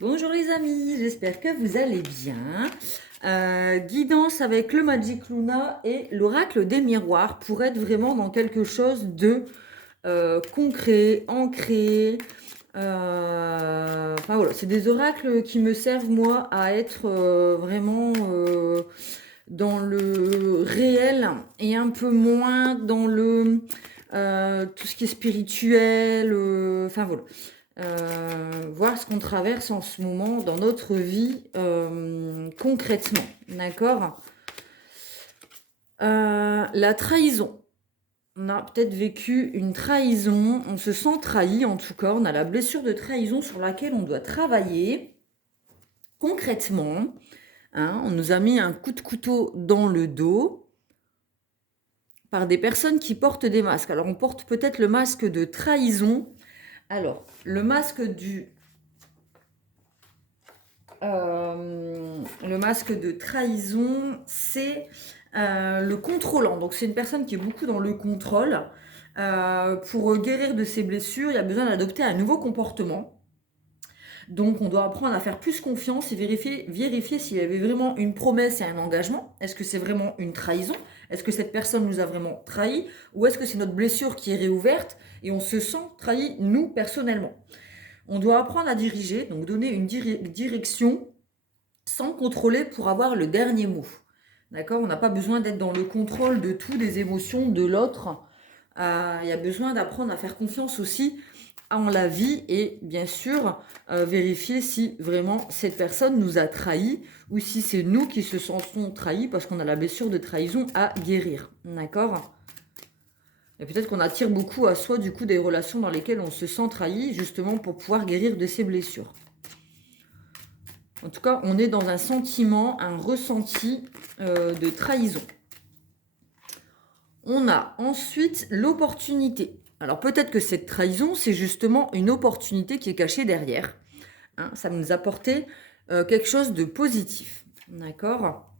Bonjour les amis, j'espère que vous allez bien. Guidance avec le Magic Luna et l'oracle des miroirs pour être vraiment dans quelque chose de concret, ancré. Enfin voilà, c'est des oracles qui me servent moi à être vraiment dans le réel et un peu moins dans le tout ce qui est spirituel. Enfin voilà. Voir ce qu'on traverse en ce moment dans notre vie concrètement. D'accord. La trahison. On a peut-être vécu une trahison, on se sent trahi en tout cas, on a la blessure de trahison sur laquelle on doit travailler concrètement. Hein, on nous a mis un coup de couteau dans le dos par des personnes qui portent des masques. Alors on porte peut-être le masque de trahison. Alors, le masque de trahison, c'est le contrôlant. Donc c'est une personne qui est beaucoup dans le contrôle. Pour guérir de ses blessures, il y a besoin d'adopter un nouveau comportement. Donc on doit apprendre à faire plus confiance et vérifier s'il y avait vraiment une promesse et un engagement. Est-ce que c'est vraiment une trahison? Est-ce que cette personne nous a vraiment trahis? Ou est-ce que c'est notre blessure qui est réouverte et on se sent trahi, nous, personnellement? On doit apprendre à diriger, donc donner une direction sans contrôler pour avoir le dernier mot. D'accord? On n'a pas besoin d'être dans le contrôle de tout, des émotions de l'autre. Il y a besoin d'apprendre à faire confiance aussi en la vie et bien sûr vérifier si vraiment cette personne nous a trahis ou si c'est nous qui se sentons trahis parce qu'on a la blessure de trahison à guérir. D'accord? Et peut-être qu'on attire beaucoup à soi du coup des relations dans lesquelles on se sent trahi justement pour pouvoir guérir de ses blessures. En tout cas, on est dans un sentiment, un ressenti de trahison. On a ensuite l'opportunité. Alors peut-être que cette trahison, c'est justement une opportunité qui est cachée derrière. Hein, ça nous apportait quelque chose de positif. D'accord?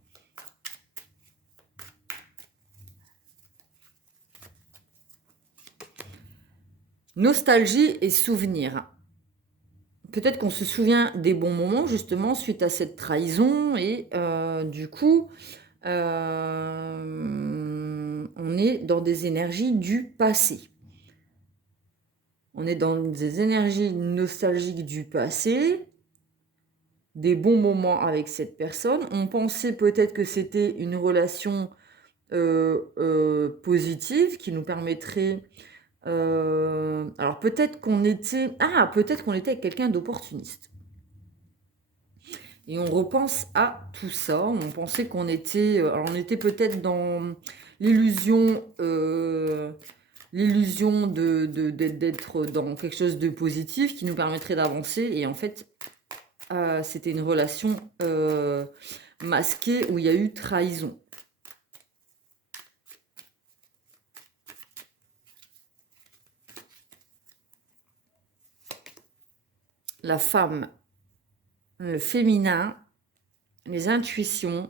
Nostalgie et souvenir. Peut-être qu'on se souvient des bons moments justement suite à cette trahison et du coup, on est dans des énergies du passé. On est dans des énergies nostalgiques du passé, des bons moments avec cette personne. On pensait peut-être que c'était une relation positive qui nous permettrait... alors peut-être qu'on était... Ah, peut-être qu'on était avec quelqu'un d'opportuniste. Et on repense à tout ça. On pensait qu'on était... alors on était peut-être dans l'illusion... d'être dans quelque chose de positif qui nous permettrait d'avancer. Et en fait, c'était une relation masquée où il y a eu trahison. La femme, le féminin, les intuitions.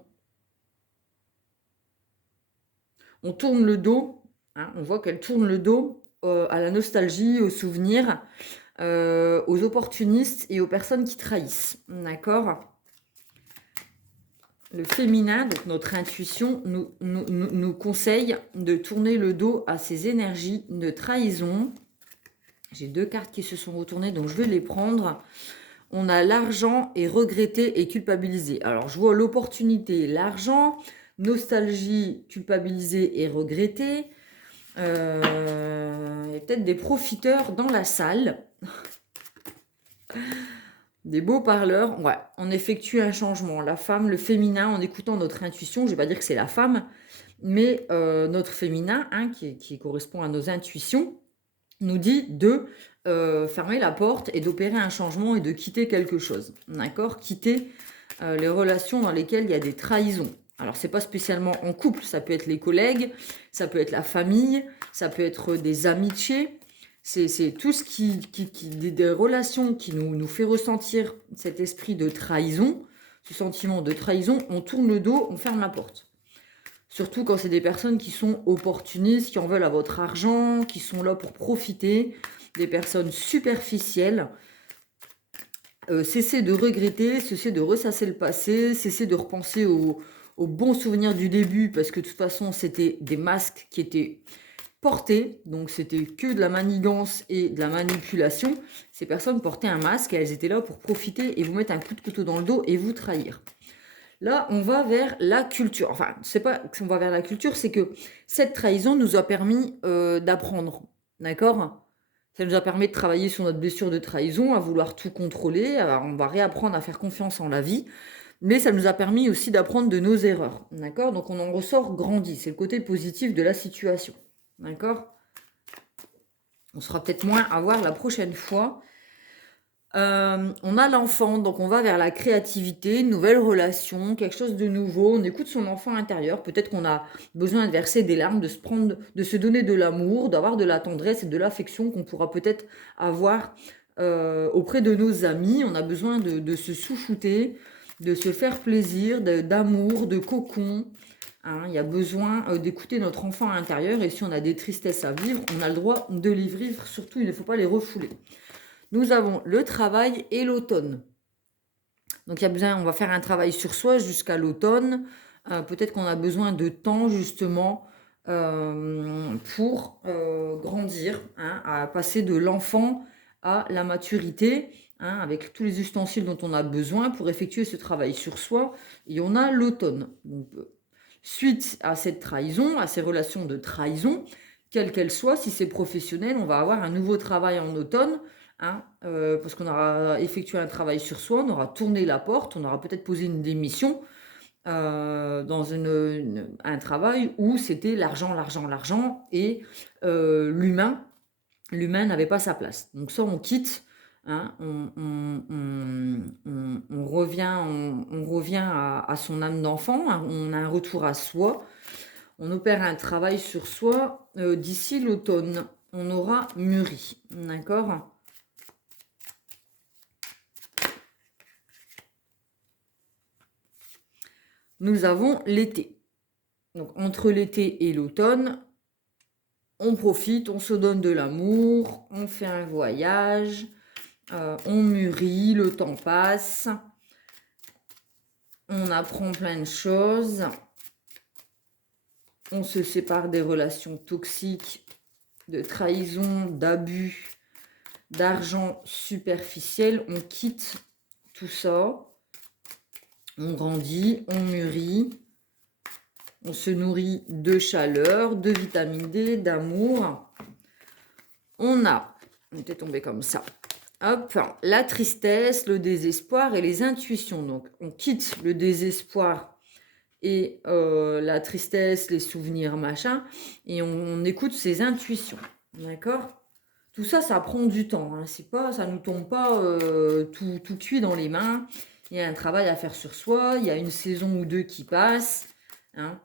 On tourne le dos, hein, on voit qu'elle tourne le dos à la nostalgie, aux souvenirs, aux opportunistes et aux personnes qui trahissent. D'accord? Le féminin, donc notre intuition, nous conseille de tourner le dos à ces énergies de trahison. J'ai deux cartes qui se sont retournées, donc je vais les prendre. On a l'argent et regretter et culpabiliser. Alors, je vois l'opportunité, l'argent, nostalgie, culpabiliser et regretter. Il y a peut-être des profiteurs dans la salle. Des beaux parleurs. Ouais, on effectue un changement. La femme, le féminin, en écoutant notre intuition, je ne vais pas dire que c'est la femme, mais notre féminin, hein, qui correspond à nos intuitions, nous dit de fermer la porte et d'opérer un changement et de quitter quelque chose. D'accord? Quitter les relations dans lesquelles il y a des trahisons. Alors, c'est pas spécialement en couple, ça peut être les collègues, ça peut être la famille, ça peut être des amitiés. C'est tout ce des relations qui nous fait ressentir cet esprit de trahison, ce sentiment de trahison. On tourne le dos, on ferme la porte. Surtout quand c'est des personnes qui sont opportunistes, qui en veulent à votre argent, qui sont là pour profiter, des personnes superficielles. cesser de regretter, cesser de ressasser le passé, cesser de repenser aux bons souvenirs du début, parce que de toute façon, c'était des masques qui étaient portés, donc c'était que de la manigance et de la manipulation. Ces personnes portaient un masque et elles étaient là pour profiter et vous mettre un coup de couteau dans le dos et vous trahir. Là, on va vers la culture. Enfin, c'est pas qu'on va vers la culture, c'est que cette trahison nous a permis d'apprendre. D'accord? Ça nous a permis de travailler sur notre blessure de trahison, à vouloir tout contrôler. Alors, on va réapprendre à faire confiance en la vie. Mais ça nous a permis aussi d'apprendre de nos erreurs. D'accord? Donc, on en ressort grandi. C'est le côté positif de la situation. D'accord? On sera peut-être moins à voir la prochaine fois. On a l'enfant, donc on va vers la créativité, une nouvelle relation, quelque chose de nouveau. On écoute son enfant intérieur. Peut-être qu'on a besoin de verser des larmes, de se donner de l'amour, d'avoir de la tendresse et de l'affection qu'on pourra peut-être avoir auprès de nos amis. On a besoin de se chouchouter, de se faire plaisir, d'amour, de cocon. Hein, il y a besoin d'écouter notre enfant intérieur. Et si on a des tristesses à vivre, on a le droit de les vivre. Surtout, il ne faut pas les refouler. Nous avons le travail et l'automne. Donc, il y a besoin, on va faire un travail sur soi jusqu'à l'automne. Peut-être qu'on a besoin de temps, justement, pour grandir, hein, à passer de l'enfant à la maturité, hein, avec tous les ustensiles dont on a besoin pour effectuer ce travail sur soi. Et on a l'automne. Donc, suite à cette trahison, à ces relations de trahison, quelle qu'elle soit, si c'est professionnel, on va avoir un nouveau travail en automne. Hein, parce qu'on aura effectué un travail sur soi, on aura tourné la porte, on aura peut-être posé une démission dans un travail où c'était l'argent, l'argent, l'argent et l'humain n'avait pas sa place. Donc ça, on quitte, hein, on revient à son âme d'enfant, hein, on a un retour à soi, on opère un travail sur soi. D'ici l'automne, on aura mûri, d'accord ? Nous avons l'été. Donc entre l'été et l'automne, on profite, on se donne de l'amour, on fait un voyage, on mûrit, le temps passe, on apprend plein de choses, on se sépare des relations toxiques, de trahison, d'abus, d'argent superficiel, on quitte tout ça. On grandit, on mûrit, on se nourrit de chaleur, de vitamine D, d'amour. On était tombé comme ça. Hop, la tristesse, le désespoir et les intuitions. Donc, on quitte le désespoir et la tristesse, les souvenirs, machin, et on écoute ses intuitions. D'accord ? Tout ça, ça prend du temps. Hein. C'est pas, ça nous tombe pas tout cuit dans les mains. Il y a un travail à faire sur soi, il y a une saison ou deux qui passe. Hein.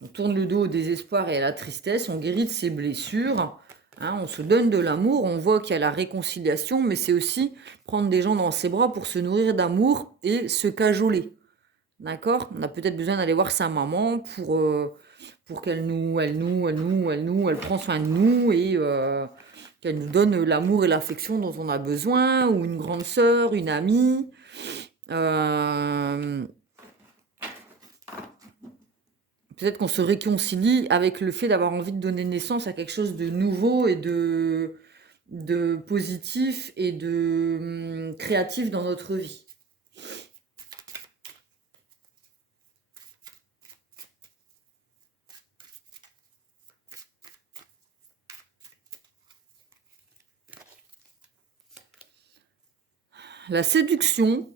On tourne le dos au désespoir et à la tristesse, on guérit de ses blessures. Hein, on se donne de l'amour, on voit qu'il y a la réconciliation, mais c'est aussi prendre des gens dans ses bras pour se nourrir d'amour et se cajoler. D'accord ? On a peut-être besoin d'aller voir sa maman pour qu'elle elle prend soin de nous et qu'elle nous donne l'amour et l'affection dont on a besoin, ou une grande sœur, une amie. Peut-être qu'on se réconcilie avec le fait d'avoir envie de donner naissance à quelque chose de nouveau et de positif et de créatif dans notre vie. La séduction,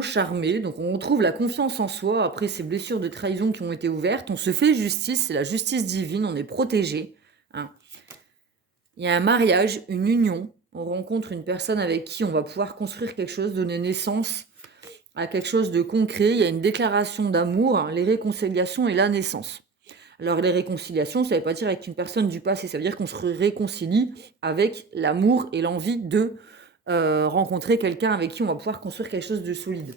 charmer, donc on retrouve la confiance en soi après ces blessures de trahison qui ont été ouvertes, on se fait justice, c'est la justice divine, on est protégé. Hein. Il y a un mariage, une union, on rencontre une personne avec qui on va pouvoir construire quelque chose, donner naissance à quelque chose de concret, il y a une déclaration d'amour, hein, les réconciliations et la naissance. Alors les réconciliations, ça ne veut pas dire avec une personne du passé, ça veut dire qu'on se réconcilie avec l'amour et l'envie de rencontrer quelqu'un avec qui on va pouvoir construire quelque chose de solide.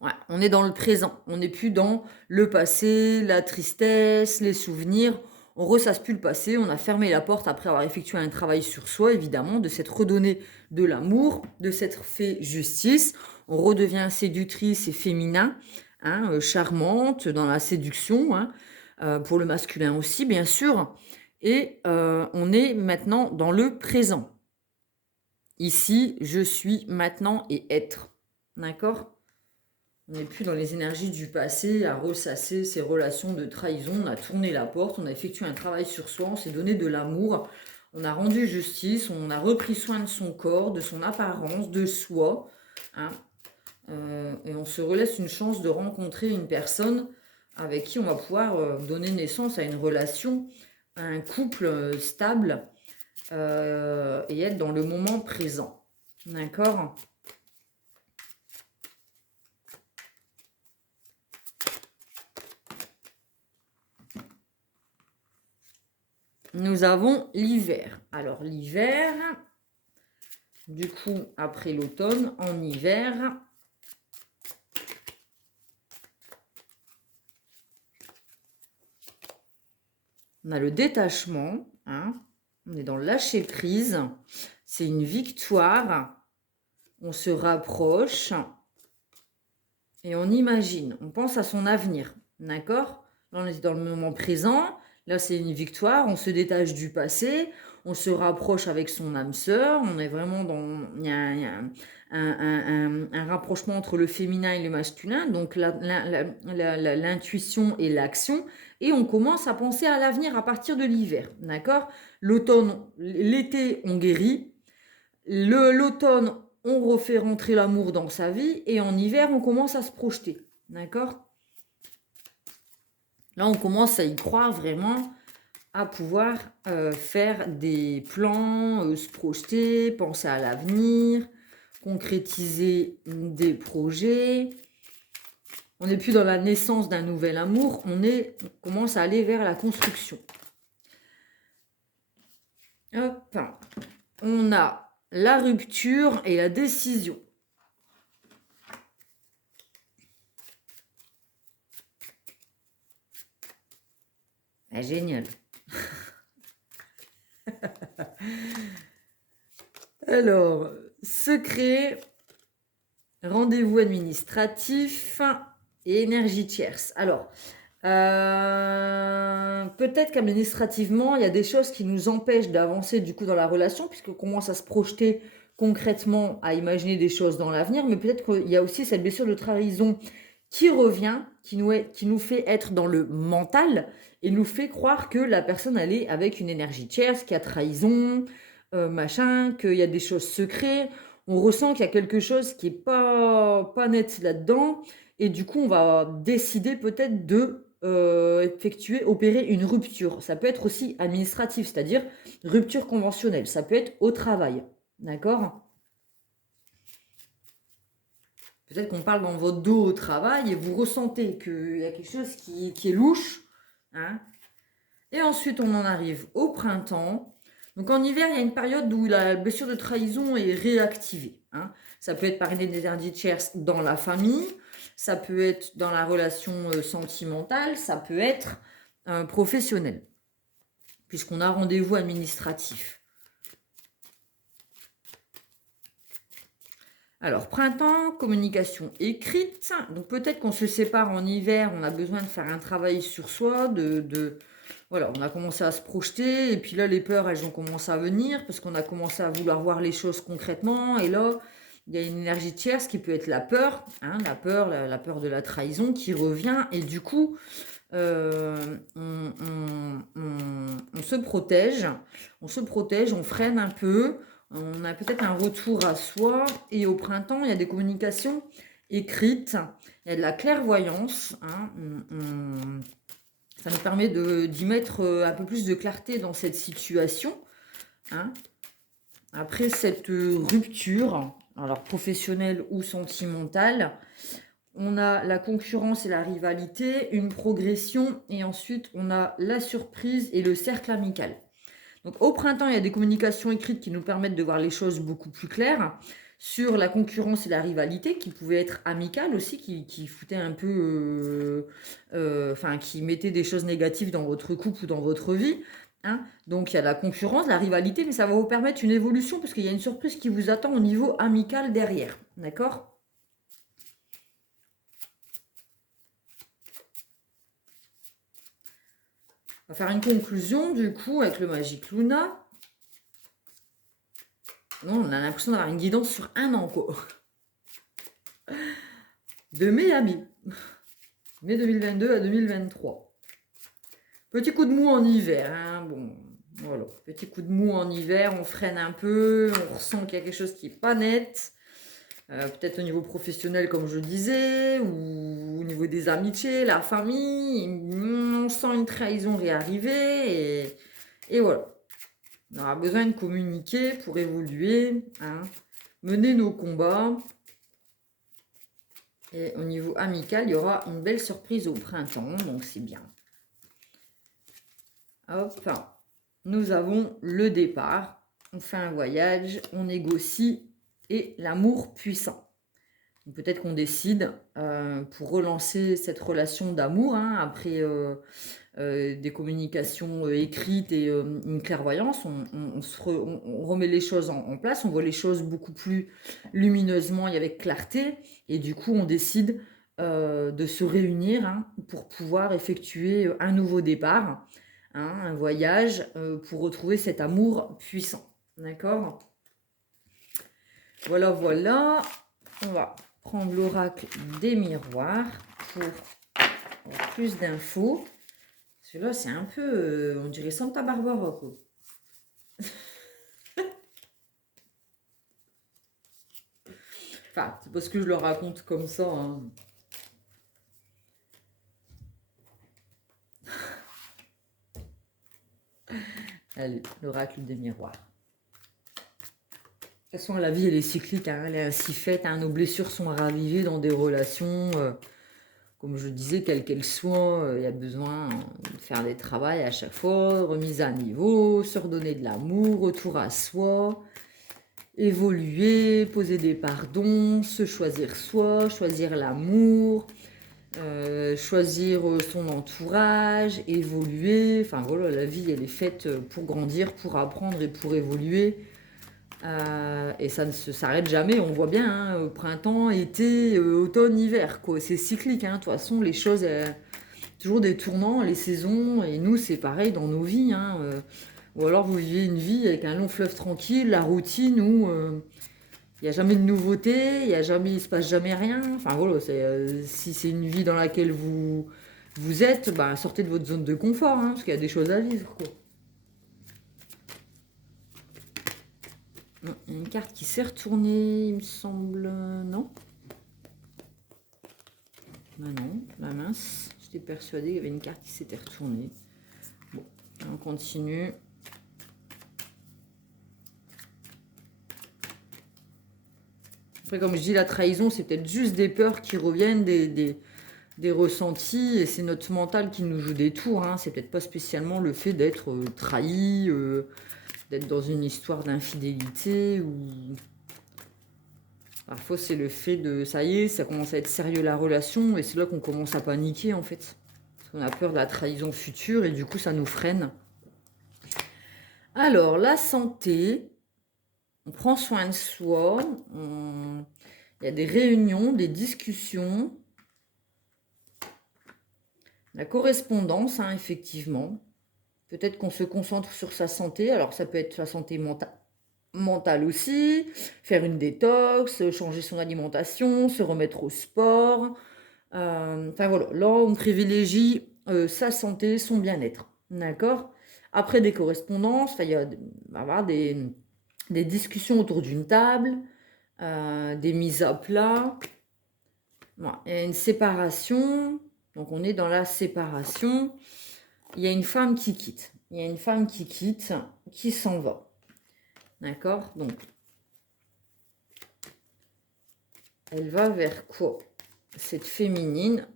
Ouais, on est dans le présent, on n'est plus dans le passé, la tristesse, les souvenirs. On ressasse plus le passé, on a fermé la porte après avoir effectué un travail sur soi, évidemment, de s'être redonné de l'amour, de s'être fait justice. On redevient séductrice et féminin, hein, charmante dans la séduction, hein, pour le masculin aussi, bien sûr. Et on est maintenant dans le présent. Ici, je suis, maintenant et être. D'accord? On n'est plus dans les énergies du passé à ressasser ces relations de trahison. On a tourné la porte, on a effectué un travail sur soi, on s'est donné de l'amour, on a rendu justice, on a repris soin de son corps, de son apparence, de soi. Hein, et on se relaisse une chance de rencontrer une personne avec qui on va pouvoir donner naissance à une relation, à un couple stable et être dans le moment présent. D'accord ? Nous avons l'hiver. Alors l'hiver, du coup, après l'automne, en hiver, on a le détachement, hein, on est dans le lâcher prise, c'est une victoire, on se rapproche et on imagine, on pense à son avenir, d'accord? Là, on est dans le moment présent. Là, c'est une victoire, on se détache du passé, on se rapproche avec son âme sœur, on est vraiment dans... Il y a un rapprochement entre le féminin et le masculin, donc l'intuition et l'action, et on commence à penser à l'avenir à partir de l'hiver, d'accord? L'automne, l'été, on guérit, l'automne, on refait rentrer l'amour dans sa vie, et en hiver, on commence à se projeter, d'accord? Là, on commence à y croire vraiment, à pouvoir faire des plans, se projeter, penser à l'avenir, concrétiser des projets. On n'est plus dans la naissance d'un nouvel amour, on commence à aller vers la construction. Hop. On a la rupture et la décision. Ah, génial. Alors, secret, rendez-vous administratif et énergie tierce. Alors, peut-être qu'administrativement, il y a des choses qui nous empêchent d'avancer du coup dans la relation, puisqu'on commence à se projeter concrètement, à imaginer des choses dans l'avenir, mais peut-être qu'il y a aussi cette blessure de trahison qui revient, qui nous fait être dans le mental et nous fait croire que la personne elle est avec une énergie tierce, qu'il y a trahison, machin, qu'il y a des choses secrètes. On ressent qu'il y a quelque chose qui n'est pas net là-dedans. Et du coup, on va décider peut-être de opérer une rupture. Ça peut être aussi administratif, c'est-à-dire rupture conventionnelle. Ça peut être au travail. D'accord ? Peut-être qu'on parle dans votre dos au travail et vous ressentez qu'il y a quelque chose qui est louche. Hein. Et ensuite, on en arrive au printemps. Donc en hiver, il y a une période où la blessure de trahison est réactivée. Hein. Ça peut être par une énergie tierce dans la famille, ça peut être dans la relation sentimentale, ça peut être professionnel, puisqu'on a rendez-vous administratif. Alors, printemps, communication écrite. Donc, peut-être qu'on se sépare en hiver, on a besoin de faire un travail sur soi, voilà, on a commencé à se projeter, et puis là, les peurs, elles ont commencé à venir, parce qu'on a commencé à vouloir voir les choses concrètement, et là, il y a une énergie tierce qui peut être la peur, hein, la peur de la trahison qui revient, et du coup, on se protège, on freine un peu, on a peut-être un retour à soi, et au printemps, il y a des communications écrites, il y a de la clairvoyance, hein, ça nous permet d'y mettre un peu plus de clarté dans cette situation. Hein. Après cette rupture, alors professionnelle ou sentimentale, on a la concurrence et la rivalité, une progression, et ensuite on a la surprise et le cercle amical. Donc au printemps, il y a des communications écrites qui nous permettent de voir les choses beaucoup plus claires. sur la concurrence et la rivalité, qui pouvait être amicale aussi, qui foutait un peu, enfin, qui mettait des choses négatives dans votre couple ou dans votre vie. Hein. Donc il y a la concurrence, la rivalité, mais ça va vous permettre une évolution parce qu'il y a une surprise qui vous attend au niveau amical derrière. D'accord? On va faire une conclusion du coup avec le Magic Luna. Non, on a l'impression d'avoir une guidance sur un an, quoi. De mai à mai. Mai 2022 à 2023. Petit coup de mou en hiver. Hein. Bon, voilà. Petit coup de mou en hiver, on freine un peu, on ressent qu'il y a quelque chose qui n'est pas net. Peut-être au niveau professionnel, comme je disais, ou au niveau des amitiés, la famille. On sent une trahison réarriver. Et voilà. On aura besoin de communiquer pour évoluer, hein, mener nos combats. Et au niveau amical, il y aura une belle surprise au printemps, donc c'est bien. Hop, nous avons le départ. On fait un voyage, on négocie et l'amour puissant. Peut-être qu'on décide pour relancer cette relation d'amour, hein, après des communications écrites et une clairvoyance, on remet les choses en place, on voit les choses beaucoup plus lumineusement et avec clarté, et du coup on décide de se réunir, hein, pour pouvoir effectuer un nouveau départ, hein, un voyage pour retrouver cet amour puissant. D'accord? Voilà, voilà. On va prendre l'oracle des miroirs pour avoir plus d'infos. Celui-là, c'est un peu, on dirait Santa Barbara, quoi. Enfin, c'est parce que je le raconte comme ça. Hein. Allez, l'oracle des miroirs. De toute façon, la vie, elle est cyclique, hein, elle est ainsi faite. Hein, nos blessures sont ravivées dans des relations, comme je disais, quelles qu'elles soient. Il y a besoin de faire des travaux à chaque fois, remise à niveau, se redonner de l'amour, retour à soi, évoluer, poser des pardons, se choisir soi, choisir l'amour, choisir son entourage, évoluer. Enfin voilà, la vie, elle est faite pour grandir, pour apprendre et pour évoluer. Et ça ne s'arrête jamais, on voit bien, hein, printemps, été, automne, hiver, quoi. C'est cyclique, hein. De toute façon, les choses, toujours des tournants, les saisons, et nous, c'est pareil dans nos vies. Hein, ou alors vous vivez une vie avec un long fleuve tranquille, la routine où il n'y a jamais de nouveauté, il ne se passe jamais rien. Enfin voilà, si c'est une vie dans laquelle vous êtes, bah, sortez de votre zone de confort, hein, parce qu'il y a des choses à vivre, quoi. Il y a une carte qui s'est retournée, il me semble. Non. Ah non, la mince. J'étais persuadée qu'il y avait une carte qui s'était retournée. Bon, on continue. Après, comme je dis, la trahison, c'est peut-être juste des peurs qui reviennent, des ressentis, et c'est notre mental qui nous joue des tours. Hein. C'est peut-être pas spécialement le fait d'être trahi, d'être dans une histoire d'infidélité ou parfois c'est le fait de ça y est, ça commence à être sérieux la relation et c'est là qu'on commence à paniquer en fait. Parce qu'on a peur de la trahison future et du coup ça nous freine. Alors la santé, on prend soin de soi, il y a des réunions, des discussions, la correspondance, hein, effectivement. Peut-être qu'on se concentre sur sa santé, alors ça peut être sa santé mentale aussi, faire une détox, changer son alimentation, se remettre au sport. Enfin voilà, là on privilégie sa santé, son bien-être. D'accord? Après des correspondances, il va y avoir des discussions autour d'une table, des mises à plat. Voilà. Il y a une séparation, donc on est dans la séparation. Il y a une femme qui quitte. Il y a une femme qui quitte, qui s'en va. D'accord? Donc, elle va vers quoi? Cette féminine,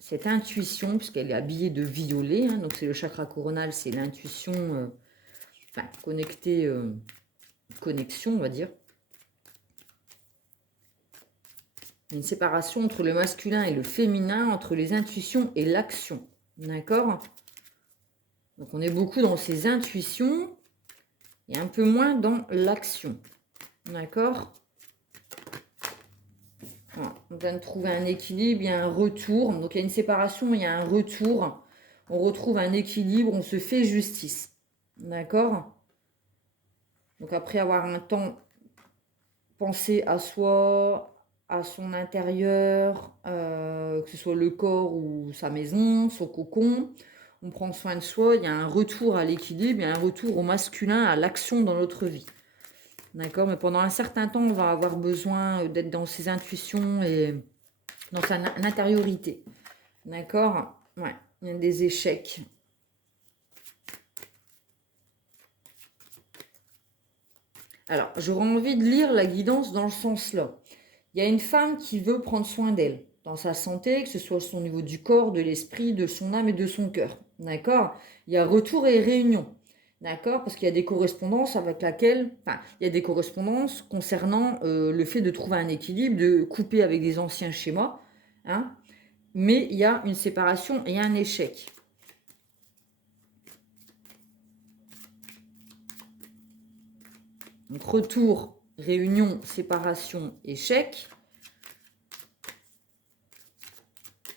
cette intuition, puisqu'elle est habillée de violet, hein, donc c'est le chakra coronal, c'est l'intuition, enfin, connectée, connexion, on va dire. Une séparation entre le masculin et le féminin, entre les intuitions et l'action. D'accord? Donc on est beaucoup dans ces intuitions et un peu moins dans l'action. D'accord? Voilà. On vient de trouver un équilibre, il y a un retour. Donc il y a une séparation, il y a un retour. On retrouve un équilibre, on se fait justice. D'accord? Donc après avoir un temps pensé à soi, à son intérieur, que ce soit le corps ou sa maison, son cocon, on prend soin de soi, il y a un retour à l'équilibre, il y a un retour au masculin, à l'action dans notre vie. D'accord? Mais pendant un certain temps, on va avoir besoin d'être dans ses intuitions et dans sa intériorité. D'accord? Ouais, il y a des échecs. Alors, j'aurais envie de lire la guidance dans le sens là. Il y a une femme qui veut prendre soin d'elle, dans sa santé, que ce soit au niveau du corps, de l'esprit, de son âme et de son cœur. D'accord? Il y a retour et réunion. D'accord? Parce qu'il y a des correspondances avec laquelle, enfin, il y a des correspondances concernant le fait de trouver un équilibre, de couper avec des anciens schémas. Hein? Mais il y a une séparation et un échec. Donc, retour, réunion, séparation, échec.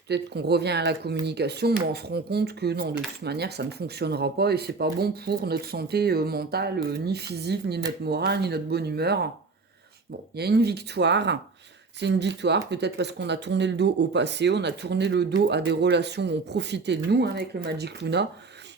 Peut-être qu'on revient à la communication, mais on se rend compte que non, de toute manière, ça ne fonctionnera pas et c'est pas bon pour notre santé mentale, ni physique, ni notre morale, ni notre bonne humeur. Bon, il y a une victoire. C'est une victoire, peut-être parce qu'on a tourné le dos au passé, on a tourné le dos à des relations où on profitait de nous, hein, avec le Magic Luna,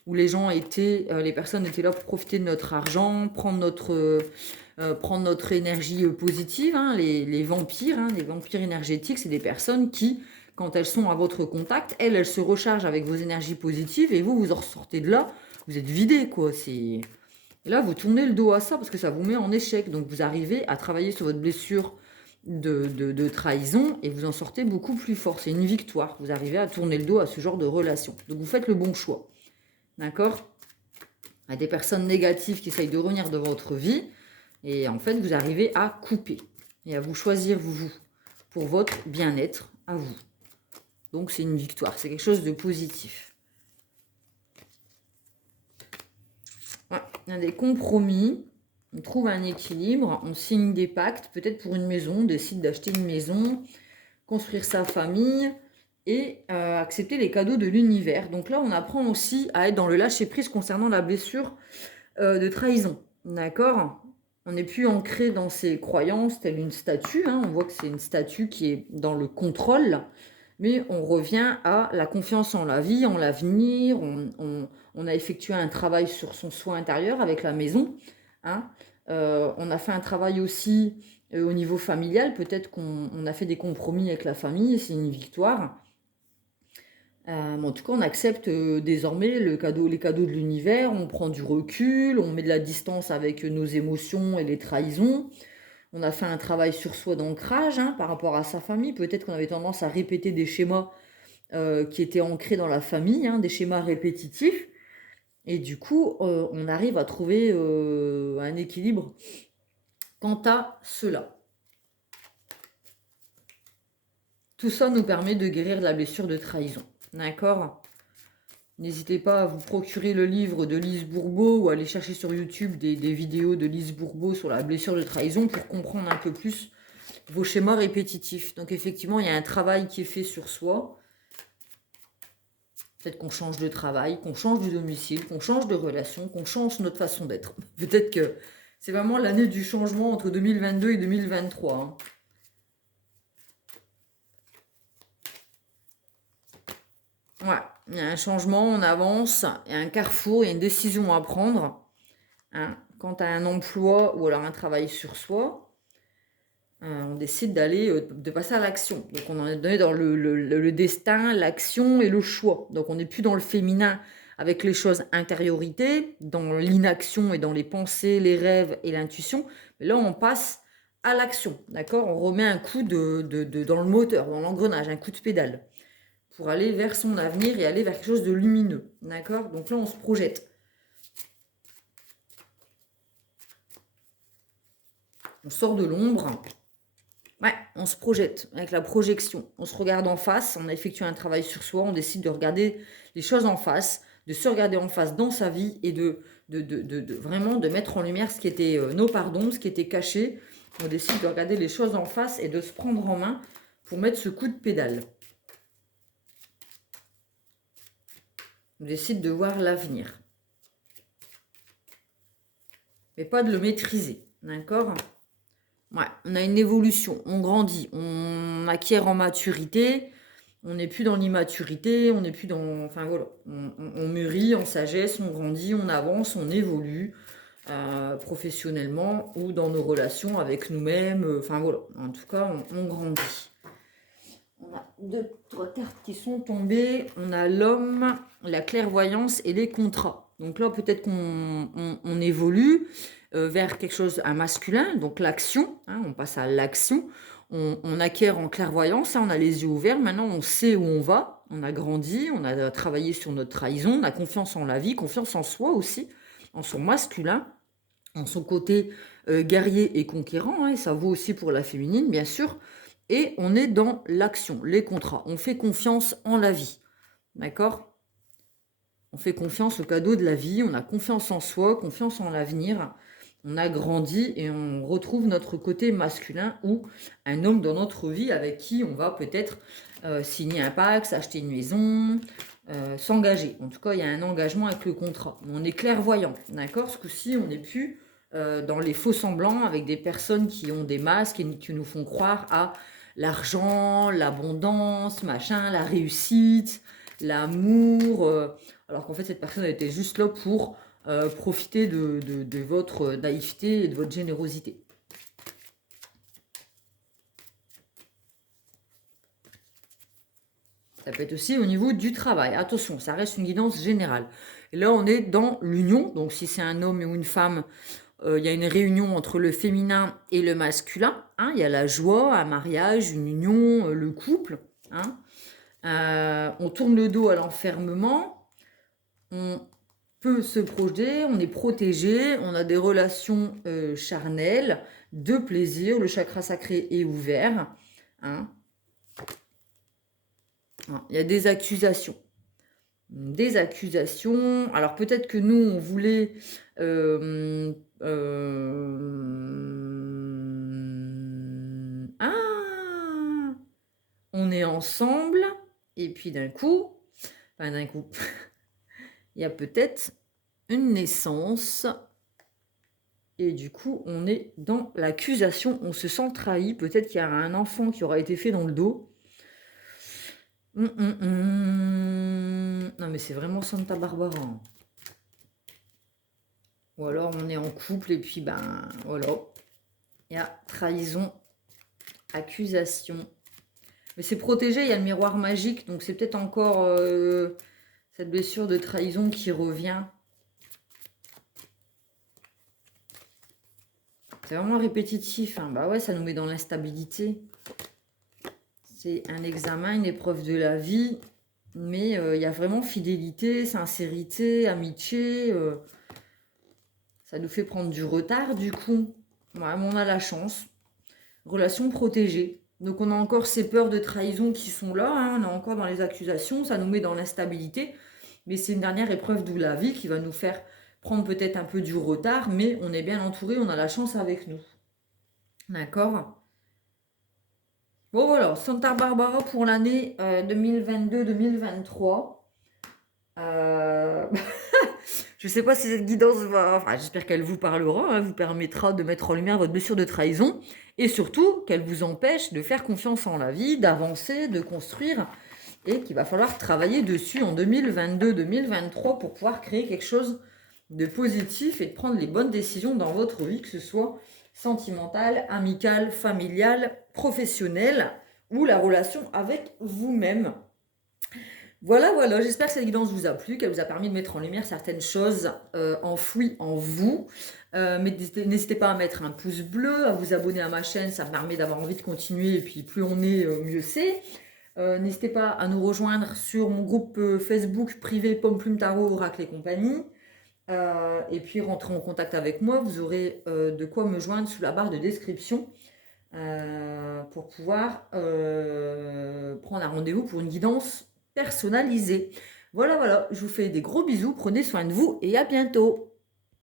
où les gens étaient, les personnes étaient là pour profiter de notre argent, prendre notre énergie positive, hein, les vampires, hein, les vampires énergétiques, c'est des personnes qui, quand elles sont à votre contact, elles se rechargent avec vos énergies positives et vous en ressortez de là, vous êtes vidé, quoi. Et là, vous tournez le dos à ça parce que ça vous met en échec. Donc, vous arrivez à travailler sur votre blessure de trahison et vous en sortez beaucoup plus fort. C'est une victoire. Vous arrivez à tourner le dos à ce genre de relation. Donc, vous faites le bon choix. D'accord? Il y a des personnes négatives qui essayent de revenir dans votre vie. Et en fait, vous arrivez à couper et à vous choisir, vous, pour votre bien-être à vous. Donc, c'est une victoire. C'est quelque chose de positif. Ouais, il y a des compromis. On trouve un équilibre. On signe des pactes. Peut-être pour une maison. On décide d'acheter une maison, construire sa famille et accepter les cadeaux de l'univers. Donc là, on apprend aussi à être dans le lâcher-prise concernant la blessure de trahison. D'accord? On n'est plus ancré dans ses croyances telle une statue. Hein. On voit que c'est une statue qui est dans le contrôle. Mais on revient à la confiance en la vie, en l'avenir. On a effectué un travail sur son soi intérieur avec la maison. Hein. On a fait un travail aussi au niveau familial. Peut-être qu'on a fait des compromis avec la famille. C'est une victoire. En tout cas, on accepte désormais les cadeaux de l'univers, on prend du recul, on met de la distance avec nos émotions et les trahisons. On a fait un travail sur soi d'ancrage, hein, par rapport à sa famille. Peut-être qu'on avait tendance à répéter des schémas qui étaient ancrés dans la famille, hein, des schémas répétitifs. Et du coup, on arrive à trouver un équilibre quant à cela. Tout ça nous permet de guérir de la blessure de trahison. D'accord? N'hésitez pas à vous procurer le livre de Lise Bourbeau ou à aller chercher sur YouTube des vidéos de Lise Bourbeau sur la blessure de trahison pour comprendre un peu plus vos schémas répétitifs. Donc effectivement, il y a un travail qui est fait sur soi. Peut-être qu'on change de travail, qu'on change de domicile, qu'on change de relation, qu'on change notre façon d'être. Peut-être que c'est vraiment l'année du changement entre 2022 et 2023. Hein. Ouais, il y a un changement, on avance, il y a un carrefour, il y a une décision à prendre. Hein. Quant à un emploi ou alors un travail sur soi, on décide de passer à l'action. Donc on en est donné dans le destin, l'action et le choix. Donc on n'est plus dans le féminin avec les choses intériorité, dans l'inaction et dans les pensées, les rêves et l'intuition. Mais là on passe à l'action, d'accord? On remet un coup dans le moteur, dans l'engrenage, un coup de pédale pour aller vers son avenir et aller vers quelque chose de lumineux. D'accord? Donc là, on se projette. On sort de l'ombre. Ouais, on se projette avec la projection. On se regarde en face, on a effectué un travail sur soi, on décide de regarder les choses en face, de se regarder en face dans sa vie et vraiment de mettre en lumière ce qui était nos pardons, ce qui était caché. On décide de regarder les choses en face et de se prendre en main pour mettre ce coup de pédale. On décide de voir l'avenir. Mais pas de le maîtriser, d'accord ? Ouais, on a une évolution, on grandit, on acquiert en maturité, on n'est plus dans l'immaturité, on n'est plus dans... Enfin voilà, on mûrit en sagesse, on grandit, on avance, on évolue professionnellement ou dans nos relations avec nous-mêmes. Enfin voilà, en tout cas, on grandit. On a d'autres cartes qui sont tombées. On a l'homme, la clairvoyance et les contrats. Donc là, peut-être qu'on évolue vers quelque chose, un masculin, donc l'action. Hein, on passe à l'action. On acquiert en clairvoyance, hein, on a les yeux ouverts. Maintenant, on sait où on va. On a grandi, on a travaillé sur notre trahison. On a confiance en la vie, confiance en soi aussi, en son masculin, en son côté guerrier et conquérant. Hein, et ça vaut aussi pour la féminine, bien sûr. Et on est dans l'action, les contrats. On fait confiance en la vie. D'accord ? On fait confiance au cadeau de la vie. On a confiance en soi, confiance en l'avenir. On a grandi et on retrouve notre côté masculin ou un homme dans notre vie avec qui on va peut-être signer un pacte, s'acheter une maison, s'engager. En tout cas, il y a un engagement avec le contrat. On est clairvoyant. D'accord ? Ce coup-ci, on n'est plus dans les faux semblants avec des personnes qui ont des masques et qui nous font croire à l'argent, l'abondance, machin, la réussite, l'amour, alors qu'en fait cette personne était juste là pour profiter de votre naïveté et de votre générosité. Ça peut être aussi au niveau du travail. Attention, ça reste une guidance générale. Et là, on est dans l'union. Donc, si c'est un homme ou une femme, il y a une réunion entre le féminin et le masculin. Hein, il y a la joie, un mariage, une union, le couple. Hein. On tourne le dos à l'enfermement. On peut se projeter, on est protégé, on a des relations charnelles, de plaisir. Le chakra sacré est ouvert. Hein. Il y a des accusations. Des accusations. Alors peut-être que nous, on voulait... on est ensemble, et puis d'un coup, il y a peut-être une naissance, et du coup, on est dans l'accusation, on se sent trahi, peut-être qu'il y a un enfant qui aura été fait dans le dos. Non mais c'est vraiment Santa Barbara. Ou alors on est en couple et puis ben voilà. Il y a trahison, accusation. Mais c'est protégé, il y a le miroir magique, donc c'est peut-être encore cette blessure de trahison qui revient. C'est vraiment répétitif, hein. Bah ouais, ça nous met dans l'instabilité. C'est un examen, une épreuve de la vie, mais il y a vraiment fidélité, sincérité, amitié. Ça nous fait prendre du retard, du coup. Ouais, mais on a la chance. Relation protégée. Donc on a encore ces peurs de trahison qui sont là, hein. On est encore dans les accusations, ça nous met dans l'instabilité. Mais c'est une dernière épreuve de la vie qui va nous faire prendre peut-être un peu du retard, mais on est bien entouré, on a la chance avec nous. D'accord ? Bon voilà, Santa Barbara pour l'année 2022-2023. Je ne sais pas si cette guidance va... Enfin, j'espère qu'elle vous parlera, hein, vous permettra de mettre en lumière votre blessure de trahison et surtout qu'elle vous empêche de faire confiance en la vie, d'avancer, de construire et qu'il va falloir travailler dessus en 2022-2023 pour pouvoir créer quelque chose de positif et de prendre les bonnes décisions dans votre vie, que ce soit sentimentale, amicale, familiale, professionnelle ou la relation avec vous-même. Voilà, j'espère que cette guidance vous a plu, qu'elle vous a permis de mettre en lumière certaines choses enfouies en vous. Mais n'hésitez pas à mettre un pouce bleu, à vous abonner à ma chaîne, ça me permet d'avoir envie de continuer et puis plus on est, mieux c'est. N'hésitez pas à nous rejoindre sur mon groupe Facebook privé Pomme Plume Tarot, Oracle et compagnie. Et puis rentrez en contact avec moi, vous aurez de quoi me joindre sous la barre de description pour pouvoir prendre un rendez-vous pour une guidance personnalisée. Voilà, voilà, je vous fais des gros bisous, prenez soin de vous et à bientôt.